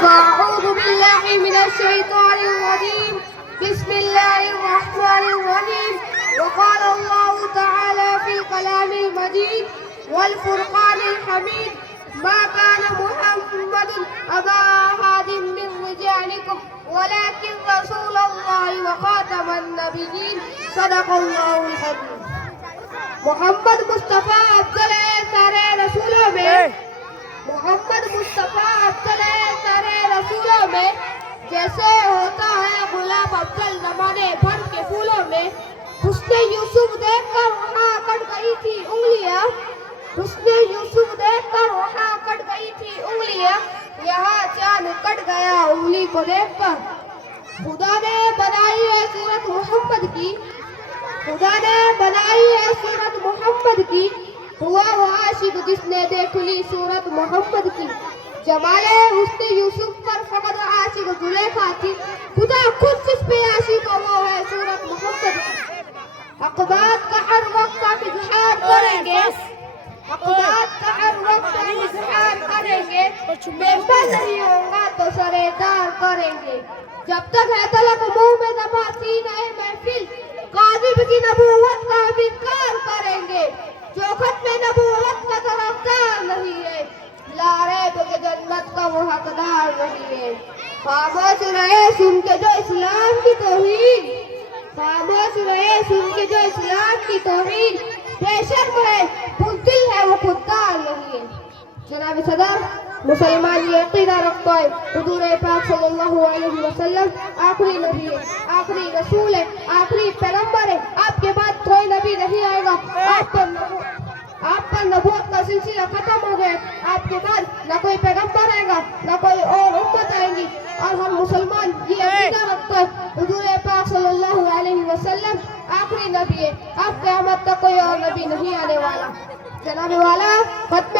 فأعوذ بالله من الشيطان الرجيم بسم الله الرحمن الرحيم وقال الله تعالى في الكلام المجيد والفرقان الحميد ما كان محمد أبا أحد من رجالكم ولكن رسول الله وخاتم النبيين صدق الله العظيم. محمد مصطفیٰ افضل ہے سارے رسولوں میں، محمد مصطفیٰ افضل ہے سارے رسولوں میں، جیسے ہوتا ہے گلاب افضل زمانے بھر کے پھولوں میں. حسن یوسف دیکھ کر وہاں کٹ گئی تھی انگلیاں، حسن یوسف دیکھ کر وہاں کٹ گئی تھی انگلیاں، یہاں چاند کٹ گیا انگلی کو دیکھ کر. خدا نے بنائی ہے صورت محمد کی، خدا نے بنائی ہے صورت محمد کی، ہوا وہ عاشق جس نے دیکھ لی صورت محمد کی. جمال حسن یوسف پر فقط عاشق زلیخا تھی، خدا خود جس پہ عاشق وہ ہے صورت محمد کی. عقبات کا ہر وقت آپ اظہار کریں گے، عقبات کا ہر وقت آپ اظہار کریں گے، بے بس نہیں ہوگا تو سرے دار کریں گے. جب تک ہے تلک منہ میں دباتی نئے محفل، قاذب کی نبوت کا ہم انکار کریں گے. جو ختم نبوت کا طرفدار نہیں ہے، لا ریب کے جنت کا وہ حقدار نہیں ہے. خاموش رہے سن کے جو اسلام کی توہین، خاموش رہے سن کے جو اسلام کی توہین، بے شرم ہے بزدل ہے وہ خوددار نہیں ہے. جناب صدر، مسلمان یہ عقیدہ رکھتا ہے حضور پاک صلی اللہ علیہ وسلم آخری نبی ہے، آخری رسول ہے، آخری پیغمبر ہے. آپ کے بعد کوئی نبی نہیں آئے گا. آپ پر نبوت کا سلسلہ ختم ہو گیا. آپ کے بعد نہ کوئی پیغمبر آئے گا، نہ کوئی اور امت آئیں گی. اور ہر مسلمان یہ عقیدہ رکھتا ہے حضور پاک صلی اللہ علیہ وسلم آخری نبی ہے. اب قیامت تک کوئی اور نبی نہیں آنے والا. جناب والا ختم